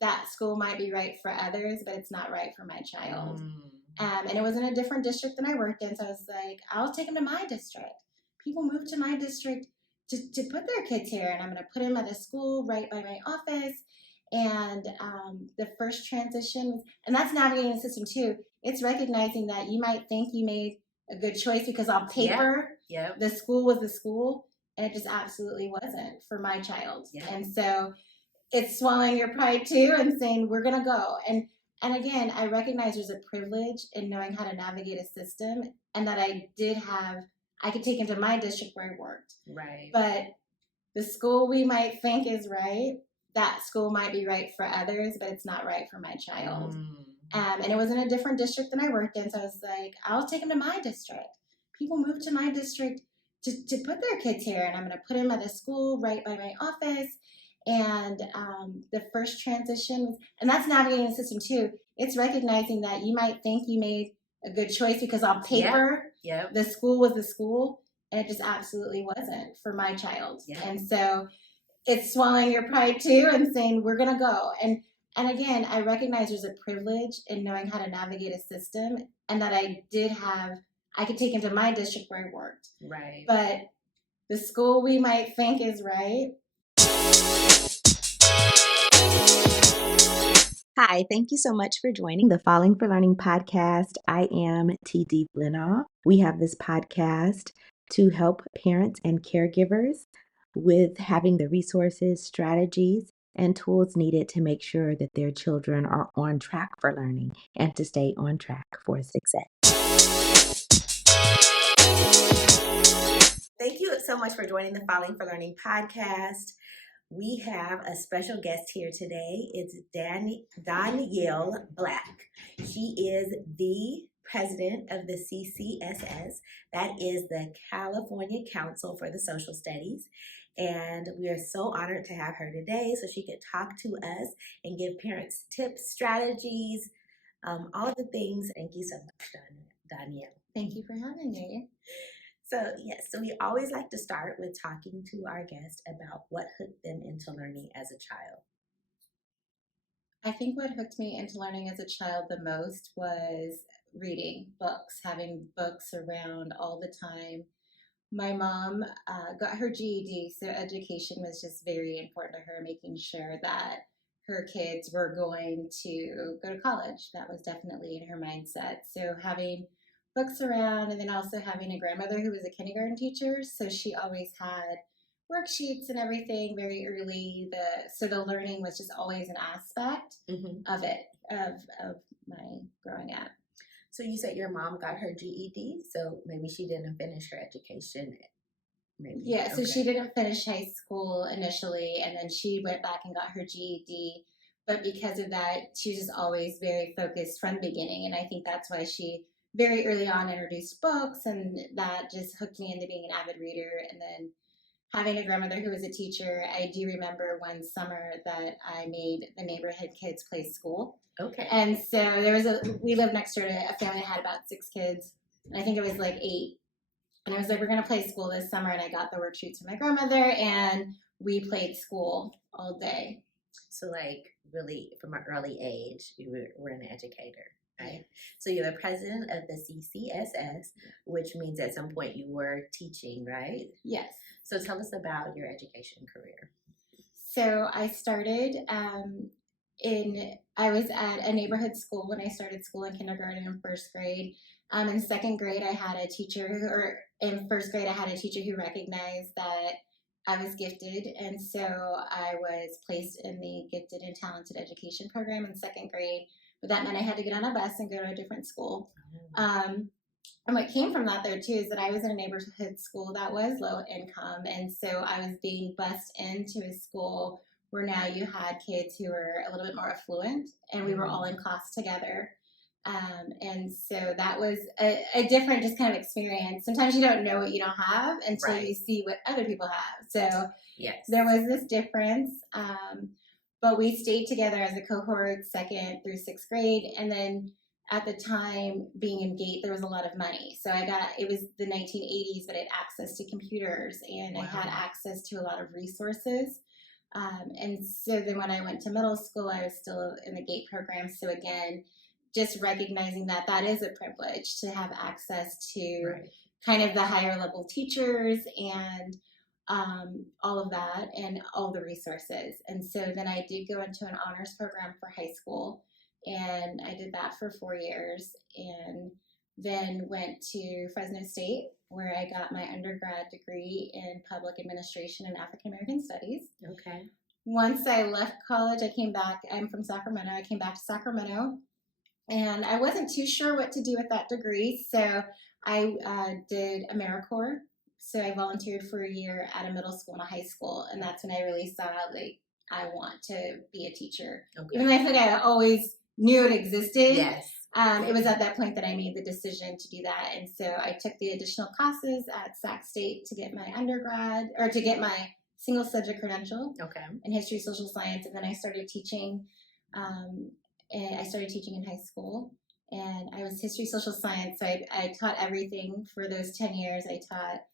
that school might be right for others, but it's not right for my child. Mm. And it was in a different district than I worked in. So I was like, I'll take them to my district. People move to my district to put their kids here, and I'm going to put them at a school right by my office. And the first transition, and that's navigating the system too. It's recognizing that you might think you made a good choice because on paper, Yep. the school was the school, and it just absolutely wasn't for my child. Yep. And so it's swallowing your pride too and saying, we're going to go. And again, I recognize there's a privilege in knowing how to navigate a system, and that I could take him to my district where I worked. Right. But the school we might think is right, that school might be right for others, but it's not right for my child. And it was in a different district than I worked in. So I was like, I'll take them to my district. People move to my district to put their kids here, and I'm going to put them at a school right by my office. And the first transition, and that's navigating the system too. It's recognizing that you might think you made a good choice because on paper, the school was the school, and it just absolutely wasn't for my child. And so it's swallowing your pride too and saying, we're going to go. And again, I recognize there's a privilege in knowing how to navigate a system, and that I could take him to my district where I worked. Right. But the school we might think is right. Hi, thank you so much for joining the Falling for Learning podcast. I am TD Blennaw. We have this podcast to help parents and caregivers with having the resources, strategies, and tools needed to make sure that their children are on track for learning and to stay on track for success. Thank you so much for joining the Falling for Learning podcast. We have a special guest here today. It's Dawniell Black. She is the president of the CCSS. That is the California Council for the Social Studies. And we are so honored to have her today so she could talk to us and give parents tips, strategies, all the things. Thank you so much, Dawniell. Thank you for having me. So we always like to start with talking to our guests about what hooked them into learning as a child. I think what hooked me into learning as a child the most was reading books, having books around all the time. My mom got her GED, so education was just very important to her, making sure that her kids were going to go to college. That was definitely in her mindset. So having books around, and then also having a grandmother who was a kindergarten teacher, so she always had worksheets and everything very early. So the learning was just always an aspect of it, of my growing up. So you said your mom got her GED, so maybe she didn't finish her education. Maybe. Yeah, so she didn't finish high school initially, and then she went back and got her GED. But because of that, she was just always very focused from the beginning, and I think that's why she very early on introduced books, and that just hooked me into being an avid reader. And then having a grandmother who was a teacher, I do remember one summer that I made the neighborhood kids play school. Okay. And so we lived next door to a family that had about 6 kids, and I think it was like 8. And I was like, we're going to play school this summer, and I got the worksheets from my grandmother, and we played school all day. So like really from an early age, you were an educator. Right. So you're the president of the CCSS, which means at some point you were teaching, right? Yes. So tell us about your education career. So I started I was at a neighborhood school when I started school in kindergarten and first grade. In second grade, I had a teacher in first grade, I had a teacher who recognized that I was gifted. And so I was placed in the gifted and talented education program in second grade. But that meant I had to get on a bus and go to a different school. And what came from that there too is that I was in a neighborhood school that was low income. And so I was being bused into a school where now you had kids who were a little bit more affluent, and we were all in class together. And so that was a different just kind of experience. Sometimes you don't know what you don't have until you see what other people have. So there was this difference. But we stayed together as a cohort 2nd through 6th grade. And then at the time being in GATE, there was a lot of money. So it was the 1980s, but I had access to computers, and I had access to a lot of resources. And so then when I went to middle school, I was still in the GATE program. So again, just recognizing that that is a privilege to have access to Right. kind of the higher level teachers and all of that and all the resources. And so then I did go into an honors program for high school, and I did that for 4 years, and then went to Fresno State where I got my undergrad degree in public administration and African American studies. Okay. Once I left college, I came back. I'm from Sacramento. I came back to Sacramento, and I wasn't too sure what to do with that degree. So I did AmeriCorps. So I volunteered for a year at a middle school and a high school, and that's when I really saw like I want to be a teacher. Okay. Even though I think I always knew it existed. Yes. It was at that point that I made the decision to do that, and so I took the additional classes at Sac State to get my undergrad or to get my single subject credential. Okay. In history, social science, and then I started teaching. And I started teaching in high school, and I was history, social science. So I taught everything for those 10 years. I taught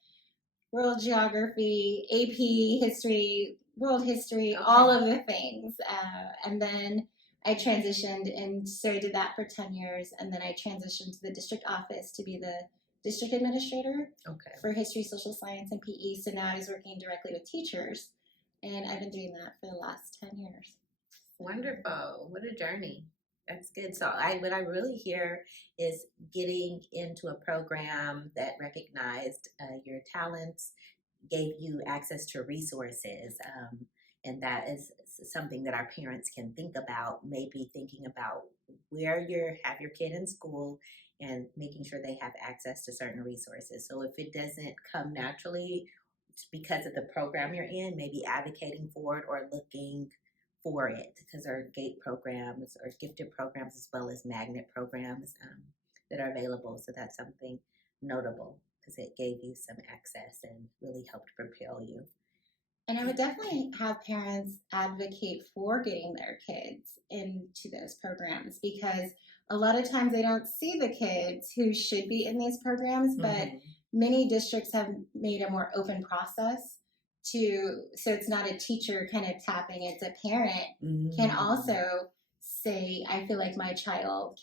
world geography, AP history, world history, okay, all of the things. And then I transitioned, and so I did that for 10 years, and then I transitioned to the district office to be the district administrator, okay, for history, social science, and PE. So now I was working directly with teachers, and I've been doing that for the last 10 years. Wonderful. What a journey. That's good. So what I really hear is getting into a program that recognized your talents, gave you access to resources, and that is something that our parents can think about, maybe thinking about where you have your kid in school and making sure they have access to certain resources. So if it doesn't come naturally because of the program you're in, maybe advocating for it or looking for it, because there are GATE programs or gifted programs as well as magnet programs that are available. So that's something notable because it gave you some access and really helped propel you. And I would definitely have parents advocate for getting their kids into those programs, because a lot of times they don't see the kids who should be in these programs, but mm-hmm, many districts have made a more open process so it's not a teacher kind of tapping, it's a parent mm-hmm, can also say, I feel like my child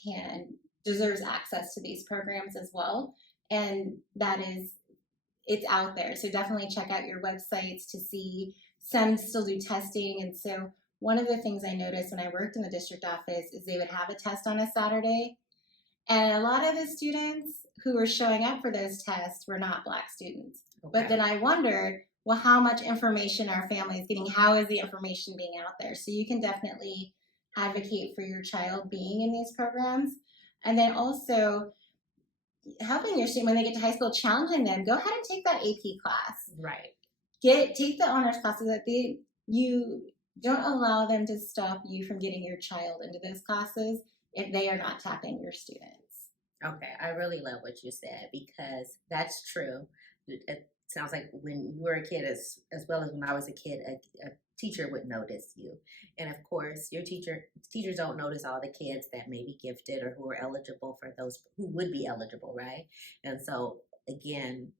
deserves access to these programs as well. And it's out there. So definitely check out your websites to see. Some still do testing. And so one of the things I noticed when I worked in the district office is they would have a test on a Saturday. And a lot of the students who were showing up for those tests were not Black students. Okay. But then I wondered, well, how much information are families getting? How is the information being out there? So you can definitely advocate for your child being in these programs. And then also helping your student when they get to high school, challenging them, go ahead and take that AP class. Right. Take the honors classes that you don't allow them to stop you from getting your child into those classes if they are not tapping your students. Okay, I really love what you said, because that's true. It sounds like when you were a kid as well as when I was a kid, a teacher would notice you. And of course, teachers don't notice all the kids that may be gifted or who are eligible for those who would be eligible, right? And so again,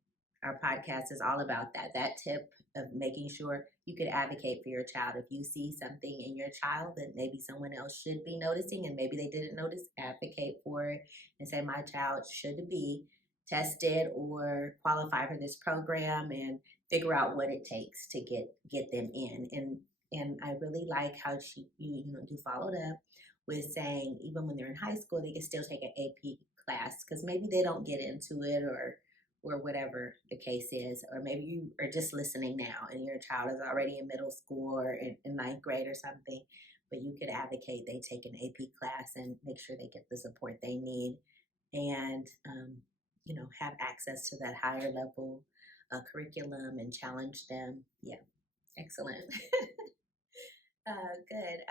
our podcast is all about that tip of making sure you could advocate for your child. If you see something in your child that maybe someone else should be noticing and maybe they didn't notice, advocate for it and say, my child should be tested or qualify for this program, and figure out what it takes to get them in. And I really like how you followed up with saying even when they're in high school, they can still take an AP class, because maybe they don't get into it or whatever the case is, or maybe you are just listening now and your child is already in middle school or in ninth grade or something, but you could advocate they take an AP class and make sure they get the support they need, and have access to that higher level curriculum and challenge them. Yeah, excellent. Good.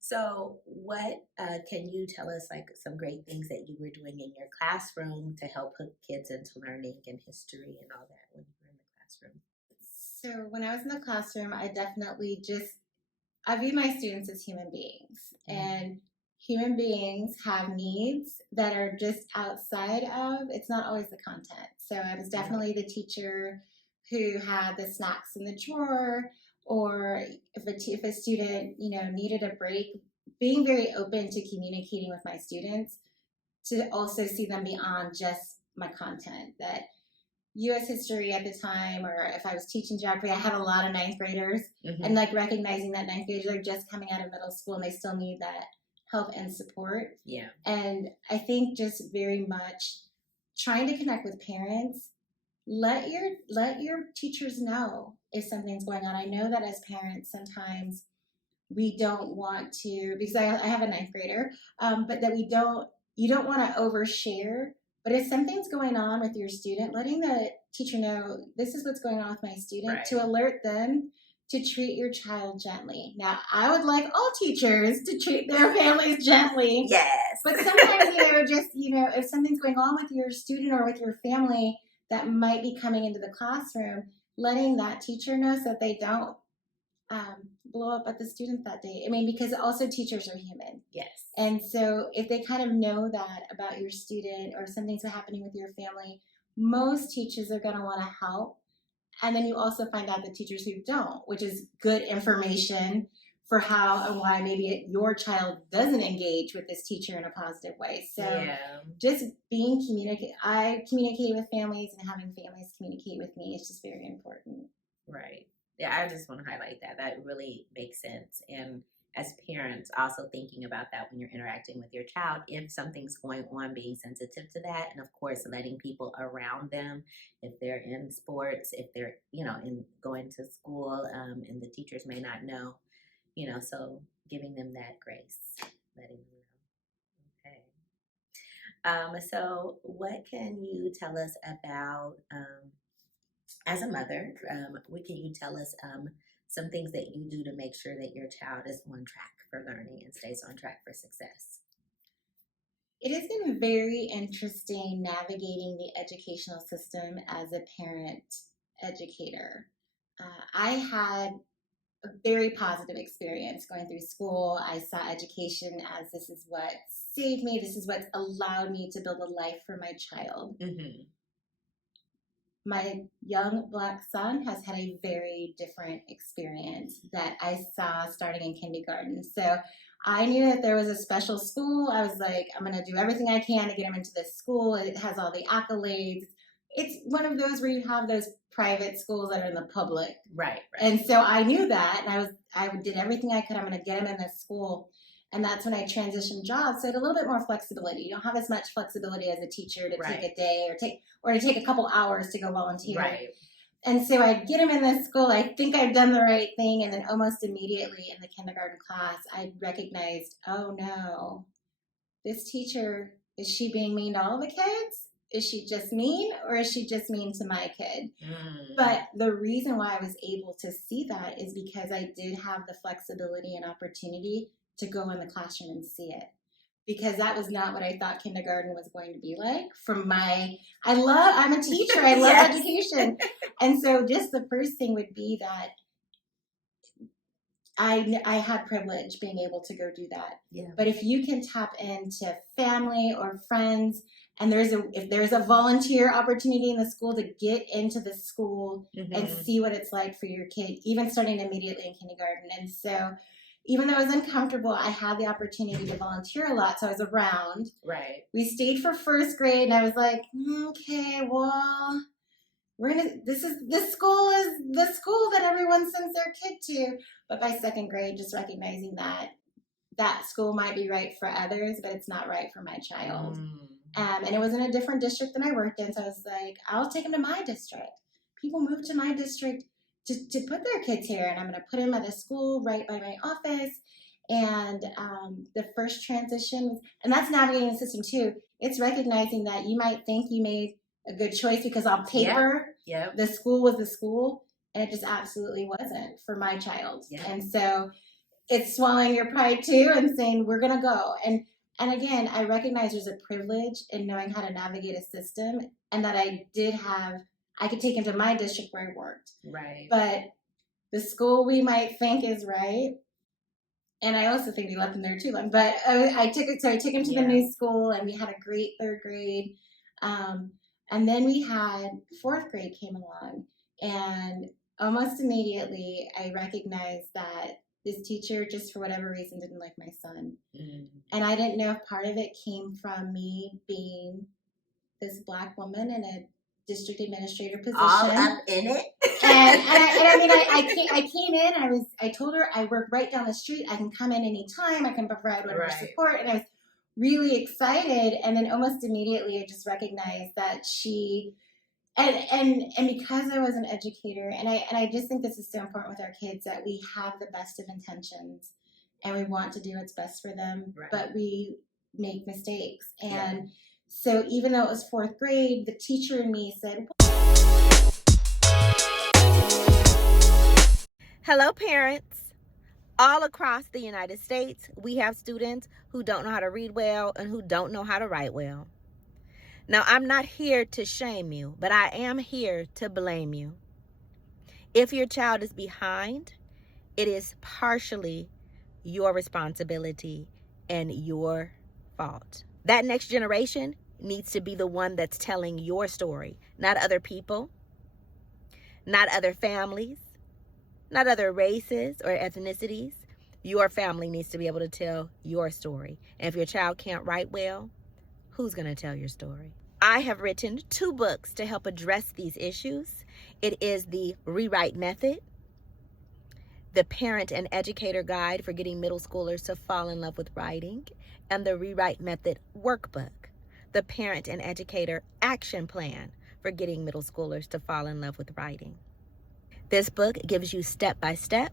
So what can you tell us, like some great things that you were doing in your classroom to help hook kids into learning and history and all that when you were in the classroom? So when I was in the classroom, I view my students as human beings, mm-hmm, and human beings have needs that are just outside of, it's not always the content. So I was definitely the teacher who had the snacks in the drawer, or if a student, needed a break, being very open to communicating with my students to also see them beyond just my content. That US history at the time, or if I was teaching geography, I had a lot of ninth graders, and like recognizing that ninth graders are just coming out of middle school and they still need that help and support. Yeah. And I think just very much trying to connect with parents. Let your teachers know if something's going on. I know that as parents, sometimes we don't want to, because I have a ninth grader, but that you don't want to overshare. But if something's going on with your student, letting the teacher know this is what's going on with my student, to alert them to treat your child gently. Now, I would like all teachers to treat their families gently. Yes. But sometimes, if something's going on with your student or with your family that might be coming into the classroom, letting that teacher know so that they don't blow up at the student that day. I mean, because also teachers are human. Yes. And so if they kind of know that about your student or something's happening with your family, most teachers are going to want to help. And then you also find out the teachers who don't, which is good information for how and why maybe your child doesn't engage with this teacher in a positive way. So just I communicate with families, and having families communicate with me is just very important. Right. Yeah, I just want to highlight that. That really makes sense. And as parents, also thinking about that when you're interacting with your child, if something's going on, being sensitive to that. And of course, letting people around them, if they're in sports, if they're, in going to school, and the teachers may not know, so giving them that grace, letting them know. Okay. So what can you tell us about, as a mother, what can you tell us some things that you do to make sure that your child is on track for learning and stays on track for success? It has been very interesting navigating the educational system as a parent educator. I had a very positive experience going through school. I saw education as this is what saved me, this is what allowed me to build a life for my child. Mm-hmm. My young Black son has had a very different experience that I saw starting in kindergarten. So I knew that there was a special school. I was like, I'm going to do everything I can to get him into this school. It has all the accolades. It's one of those where you have those private schools that are in the public. Right. And so I knew that, and I did everything I could. I'm going to get him in this school. And that's when I transitioned jobs. So I had a little bit more flexibility. You don't have as much flexibility as a teacher to take a day or to take a couple hours to go volunteer. Right. And so I get him in this school. I think I've done the right thing. And then almost immediately in the kindergarten class, I recognized, oh no, this teacher, is she being mean to all the kids? Is she just mean, or is she just mean to my kid? But the reason why I was able to see that is because I did have the flexibility and opportunity to go in the classroom and see it. Because that was not what I thought kindergarten was going to be like. I'm a teacher, I love education. And so just the first thing would be that I had privilege being able to go do that. Yeah. But if you can tap into family or friends, and if there's a volunteer opportunity in the school to get into the school and see what it's like for your kid, even starting immediately in kindergarten. And so even though it was uncomfortable, I had the opportunity to volunteer a lot, so I was around. Right. We stayed for first grade, and I was like, okay, well, this school is the school that everyone sends their kid to. But by second grade, just recognizing that school might be right for others, but it's not right for my child. And it was in a different district than I worked in, so I was like, I'll take them to my district. People move to my district to put their kids here, and I'm going to put them at a school right by my office. And the first transition, and that's navigating the system too. It's recognizing that you might think you made a good choice because on paper, the school was the school, and it just absolutely wasn't for my child. And so it's swallowing your pride too and saying, we're going to go. And again, I recognize there's a privilege in knowing how to navigate a system, and that I could take him to my district where I worked. Right. But the school we might think is right. And I also think we left him there too long. But I took him to the new school, and we had a great third grade. And then we had fourth grade came along, and almost immediately, I recognized that this teacher, just for whatever reason, didn't like my son. And I didn't know if part of it came from me being this Black woman in a district administrator position. All up in it. I came in and I told her I work right down the street. I can come in anytime. I can provide whatever support. And I was really excited. And then almost immediately I just recognized that she, and because I was an educator, and I just think this is so important with our kids, that we have the best of intentions and we want to do what's best for them, but we make mistakes. And so even though it was fourth grade, the teacher in me said, hello, parents. All across the United States, we have students who don't know how to read well and who don't know how to write well. Now, I'm not here to shame you, but I am here to blame you. If your child is behind, it is partially your responsibility and your fault. That next generation needs to be the one that's telling your story, not other people, not other families, not other races or ethnicities. Your family needs to be able to tell your story. And if your child can't write well, who's going to tell your story? I have written 2 books to help address these issues. It is the Rewrite Method, the Parent and Educator Guide for Getting Middle Schoolers to Fall in Love with Writing, and the Rewrite Method Workbook, the Parent and Educator Action Plan for Getting Middle Schoolers to Fall in Love with Writing. This book gives you step-by-step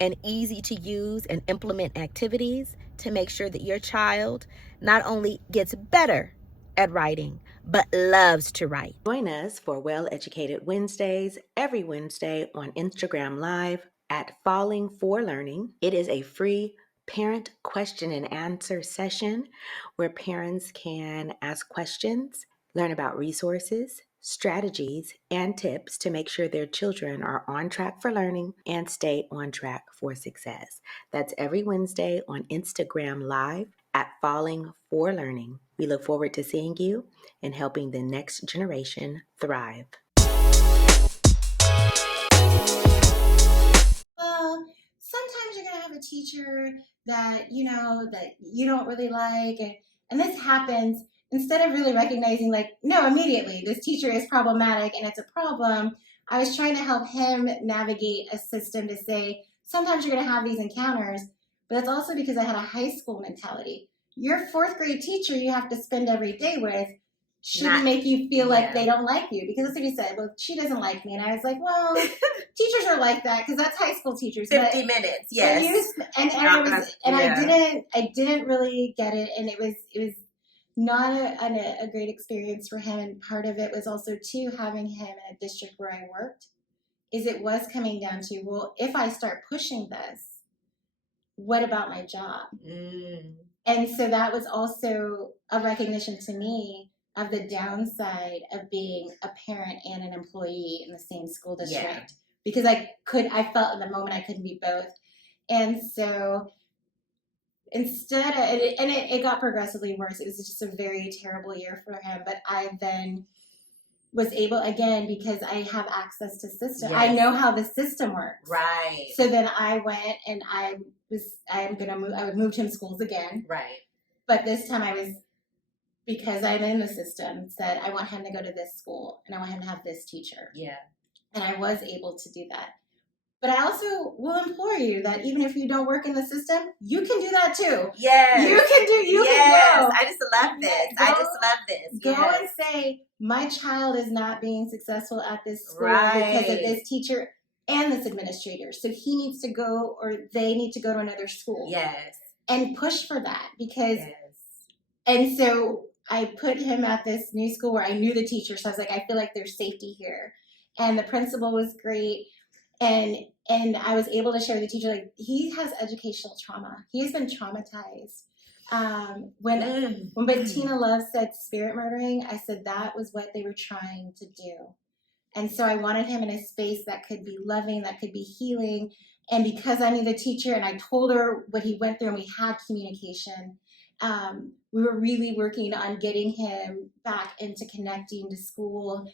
and easy to use and implement activities to make sure that your child not only gets better at writing, but loves to write. Join us for Well Educated Wednesdays every Wednesday on Instagram Live at Falling for Learning. It is a free parent question and answer session where parents can ask questions, learn about resources, strategies, and tips to make sure their children are on track for learning and stay on track for success. That's every Wednesday on Instagram Live at Falling for Learning. We look forward to seeing you and helping the next generation thrive. well, sometimes you're gonna have a teacher that that you don't really like, and this happens. Instead of really recognizing, like, no, immediately this teacher is problematic and it's a problem, I was trying to help him navigate a system to say sometimes you're gonna have these encounters, but it's also because I had a high school mentality. Your fourth grade teacher you have to spend every day with shouldn't make you feel like they don't like you, because that's what he said. Well, she doesn't like me, and I was like, well, teachers are like that because that's high school teachers. 50 minutes, yes. I didn't really get it, and it was not a great experience for him. And part of it was also too having him in a district where I worked. Is it was coming down to, well, if I start pushing this, what about my job? And so that was also a recognition to me of the downside of being a parent and an employee in the same school district, because I felt in the moment I couldn't be both. And so instead of, it got progressively worse. It was just a very terrible year for him. But I then was able, again, because I have access to system. I know how the system works. Right. So then I went and I moved him schools again. Right. But this time because I'm in the system, said I want him to go to this school and I want him to have this teacher. Yeah. And I was able to do that. But I also will implore you that even if you don't work in the system, you can do that too. Yes. You can go. I just love this. Go and say, my child is not being successful at this school because of this teacher and this administrator. So he needs to go, or they need to go to another school. Yes. And push for that, because, and so I put him at this new school where I knew the teacher. So I was like, I feel like there's safety here. And the principal was great. And I was able to share with the teacher, like, he has educational trauma. He has been traumatized. When Bettina Love said spirit murdering, I said that was what they were trying to do. And so I wanted him in a space that could be loving, that could be healing. And because I knew the teacher and I told her what he went through and we had communication, we were really working on getting him back into connecting to school.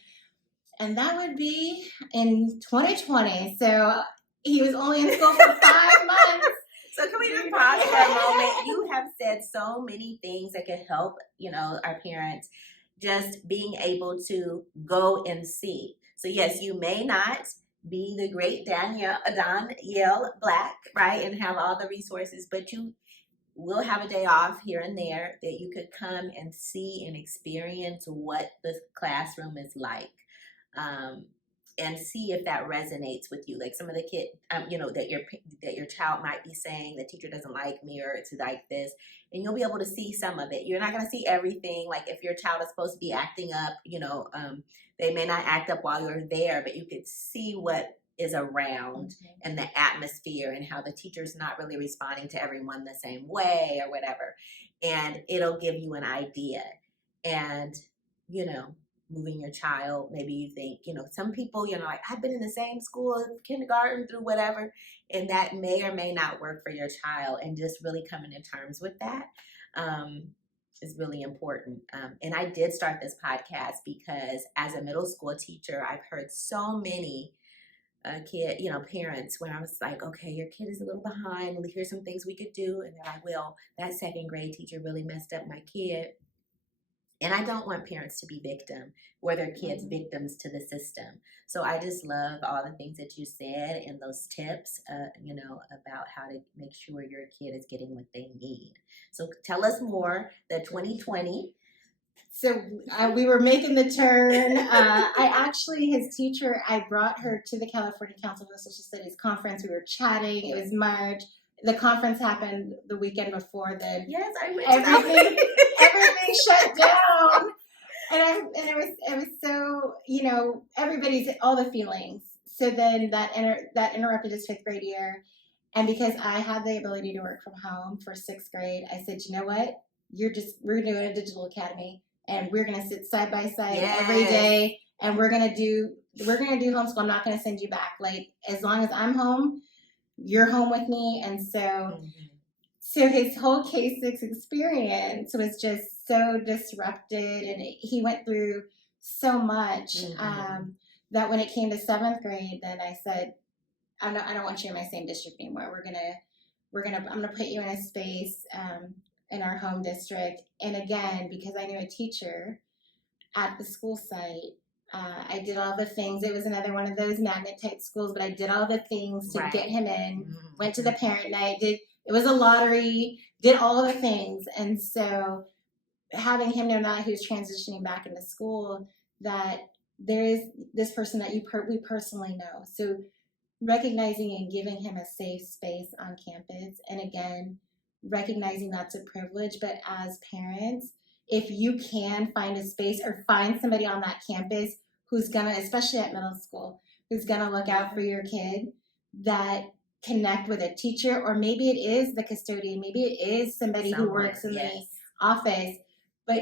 And that would be in 2020. So he was only in school for 5 months. So can we just pause for a moment? You have said so many things that could help, our parents just being able to go and see. So yes, you may not be the great Dawniell Black, right, and have all the resources, but you will have a day off here and there that you could come and see and experience what the classroom is like. And see if that resonates with you. Like some of the kid, that your child might be saying, the teacher doesn't like me, or it's like this, and you'll be able to see some of it. You're not going to see everything. Like if your child is supposed to be acting up, they may not act up while you're there, but you could see what is around and the atmosphere and how the teacher's not really responding to everyone the same way or whatever. And it'll give you an idea. And, moving your child, maybe you think, some people, like I've been in the same school, kindergarten through whatever, and that may or may not work for your child, and just really coming to terms with that is really important. And I did start this podcast because as a middle school teacher, I've heard so many parents when I was like, okay, your kid is a little behind, here's some things we could do, and that second grade teacher really messed up my kid. And I don't want parents to be victim or their kids victims to the system. So I just love all the things that you said and those tips, about how to make sure your kid is getting what they need. So tell us more, the 2020. So we were making the turn. His teacher, I brought her to the California Council of Social Studies conference. We were chatting. It was March. The conference happened the weekend before. Then yes, I went. Everything shut down, and it was so everybody's all the feelings. So then that interrupted his 5th grade year, and because I had the ability to work from home for 6th grade, I said, you know what, we're doing a digital academy, and we're gonna sit side by side every day, and we're gonna do homeschool. I'm not gonna send you back. Like as long as I'm home, you're home with me. And so so his whole K-6 experience was just so disrupted, and he went through so much that when it came to 7th grade, then I said, I don't want you in my same district anymore. I'm gonna put you in a space in our home district. And again, because I knew a teacher at the school site, I did all the things. It was another one of those magnet type schools, but I did all the things to get him in. Went to the parent night. It was a lottery. Did all of the things, and so having him know now who's transitioning back into school, that there is this person that we personally know. So recognizing and giving him a safe space on campus, and again, recognizing that's a privilege. But as parents, if you can find a space or find somebody on that campus who's gonna, especially at middle school, who's gonna look out for your kid, that connect with a teacher, or maybe it is the custodian, maybe it is somebody who works in the office, but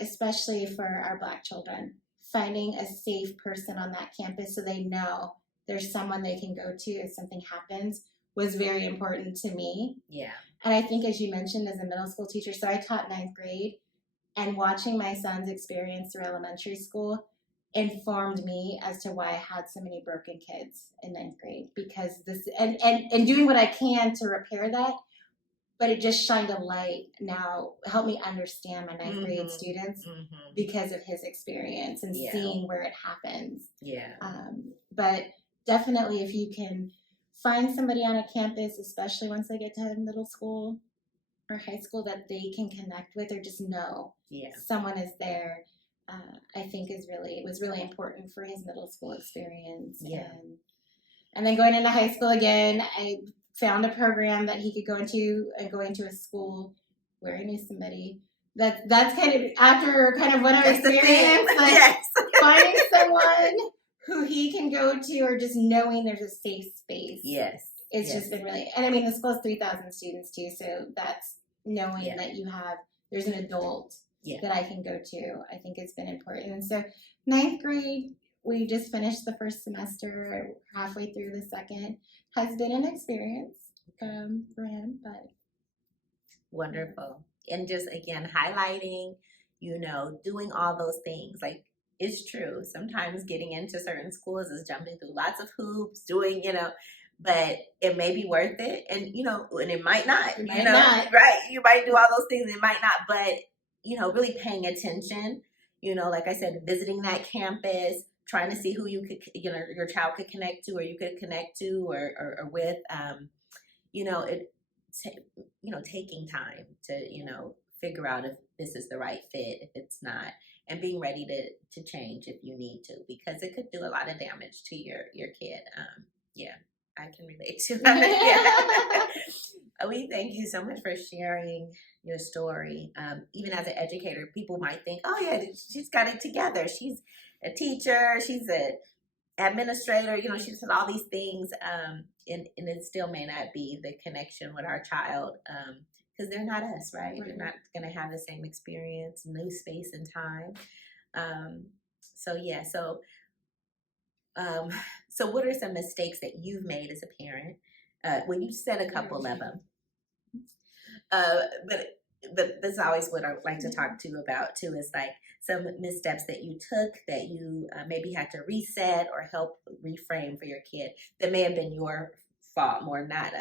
especially for our Black children, finding a safe person on that campus so they know there's someone they can go to if something happens was very important to me. Yeah. And I think, as you mentioned, as a middle school teacher, so I taught 9th grade, and watching my son's experience through elementary school informed me as to why I had so many broken kids in 9th grade, because this and doing what I can to repair that, but it just shined a light now, helped me understand my 9th grade students because of his experience and seeing where it happens. Yeah. But definitely, if you can find somebody on a campus, especially once they get to middle school or high school, that they can connect with, or just know someone is there, I think it was really important for his middle school experience. Yeah. And then going into high school again, I found a program that he could go into, and go into a school where I knew somebody. That's kind of after kind of what I've experienced, like finding someone who he can go to, or just knowing there's a safe space. Yes. It's just been really, and I mean, the school has 3,000 students too, so that's knowing that there's an adult that I can go to, I think it's been important. And so 9th grade, we just finished the first semester, halfway through the second, has been an experience for him, but. Wonderful. And just, again, highlighting, doing all those things. Like, it's true. Sometimes getting into certain schools is jumping through lots of hoops, doing, but it may be worth it. And, and it might not, It might not. right? You might do all those things, it might not, but, really paying attention, like I said, visiting that campus, trying to see who you could, your child could connect to, or you could connect to, or with, it, taking time to, figure out if this is the right fit, if it's not, and being ready to change if you need to, because it could do a lot of damage to your kid. Yeah, I can relate to that. Yeah. We thank you so much for sharing your story. Even as an educator, people might think, oh yeah, she's got it together. She's a teacher, she's an administrator, she does all these things, and it still may not be the connection with our child, because they're not us, right? They're not going to have the same experience, no space and time. So what are some mistakes that you've made as a parent? Well, you said a couple of them, but that's always what I like to talk to about too, is like some missteps that you took that you maybe had to reset or help reframe for your kid that may have been your fault more, not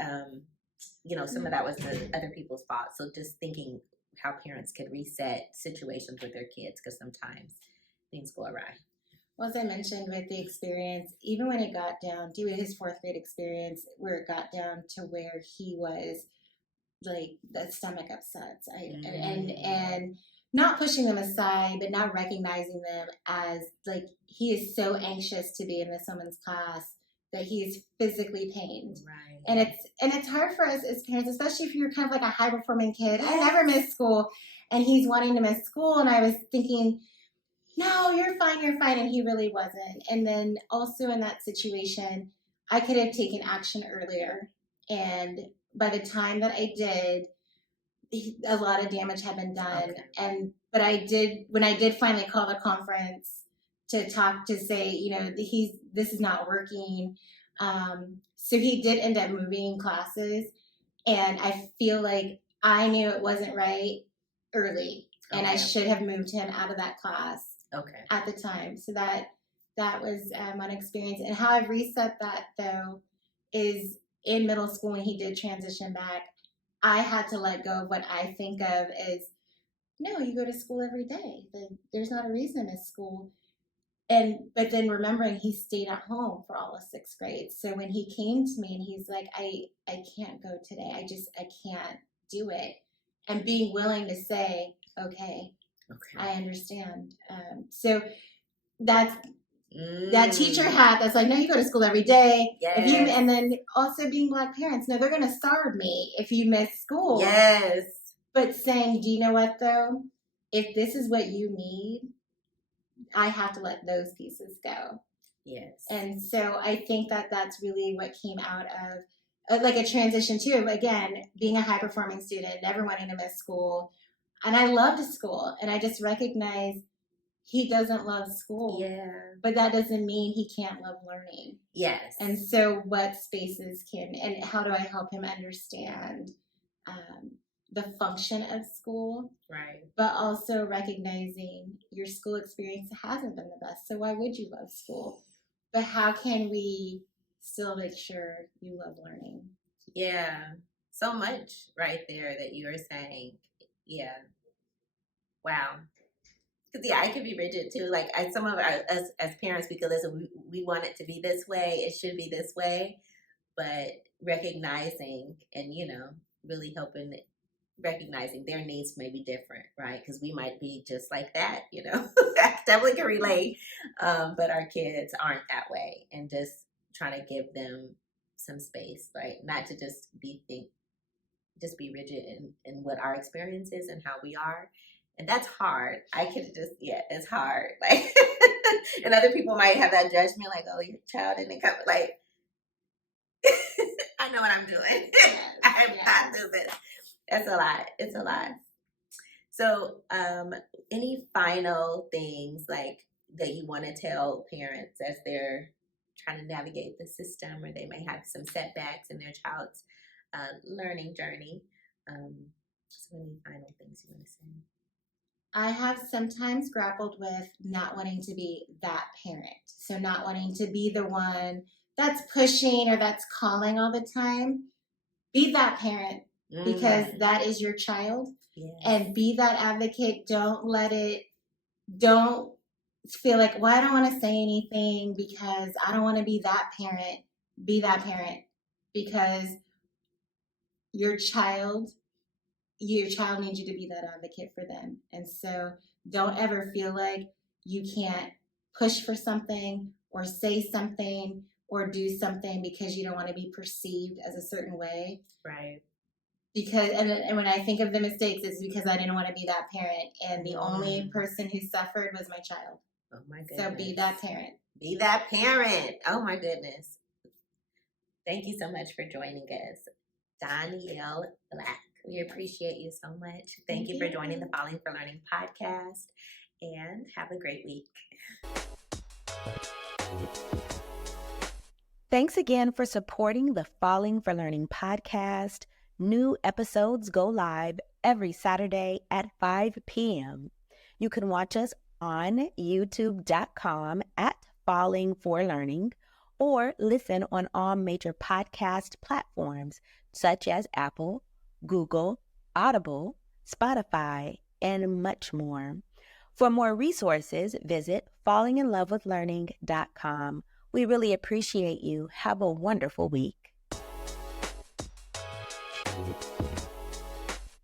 some of that was the other people's fault. So just thinking how parents could reset situations with their kids, because sometimes things go awry. Well, as I mentioned with the experience, even when it got down to his fourth grade experience, where it got down to where he was like the stomach upsets, and not pushing them aside, but not recognizing them as like he is so anxious to be in this woman's class that he is physically pained. Right. And it's hard for us as parents, especially if you're kind of like a high performing kid. I never missed school, and he's wanting to miss school, and I was thinking, no, you're fine, and he really wasn't. And then also in that situation, I could have taken action earlier, and by the time that I did, a lot of damage had been done. Okay. But when I did finally call the conference to talk, to say, this is not working. So he did end up moving classes, and I feel like I knew it wasn't right early, and I should have moved him out of that class at the time. So that was an experience. And how I've reset that, though, is in middle school when he did transition back, I had to let go of what I think of as, no, you go to school every day. There's not a reason to miss school. But then remembering he stayed at home for all of sixth grade. So when he came to me and he's like, I can't go today. I can't do it. And being willing to say, okay, I understand. So that's that teacher hat that's like, no, you go to school every day. Yes. And then also being Black parents, no, they're going to starve me if you miss school. Yes. But saying, do you know what, though? If this is what you need, I have to let those pieces go. Yes. And so I think that that's really what came out of like a transition too. Again, being a high performing student, never wanting to miss school. And I loved school, and I just recognized he doesn't love school. Yeah. But that doesn't mean he can't love learning. Yes. And so what spaces and how do I help him understand the function of school? Right. But also recognizing your school experience hasn't been the best. So why would you love school? But how can we still make sure you love learning? Yeah. So much right there that you were saying. Yeah. Wow. Because I could be rigid too. Like some of us as parents, because listen, we want it to be this way. It should be this way. But recognizing and really helping, recognizing their needs may be different, right? Because we might be just like that. I definitely can relate. But our kids aren't that way, and just trying to give them some space, right? Not to just be rigid in what our experience is and how we are. And that's hard. It's hard. Like, and other people might have that judgment, like, oh, your child didn't come. Like, I know what I'm doing. Yes, I'm not doing this. That's a lot. It's a lot. So, any final things like that you want to tell parents as they're trying to navigate the system, or they may have some setbacks in their child's learning journey? So, any final things you want to say? I have sometimes grappled with not wanting to be that parent. So, not wanting to be the one that's pushing or that's calling all the time. Be that parent because that is your child. Yes. And be that advocate. Don't feel like, well, I don't want to say anything because I don't want to be that parent. Be that parent because your child needs you to be that advocate for them. And so don't ever feel like you can't push for something or say something or do something because you don't want to be perceived as a certain way. Right. Because and when I think of the mistakes, it's because I didn't want to be that parent, and the only person who suffered was my child. Oh my goodness. So be that parent. Be that parent. Oh my goodness. Thank you so much for joining us, Dawniell Black. We appreciate you so much. Thank you for joining the Falling for Learning podcast, and have a great week. Thanks again for supporting the Falling for Learning podcast. New episodes go live every Saturday at 5 p.m. You can watch us on youtube.com at Falling for Learning, or listen on all major podcast platforms such as Apple, Google, Audible, Spotify, and much more. For more resources, visit fallinginlovewithlearning.com. We really appreciate you. Have a wonderful week.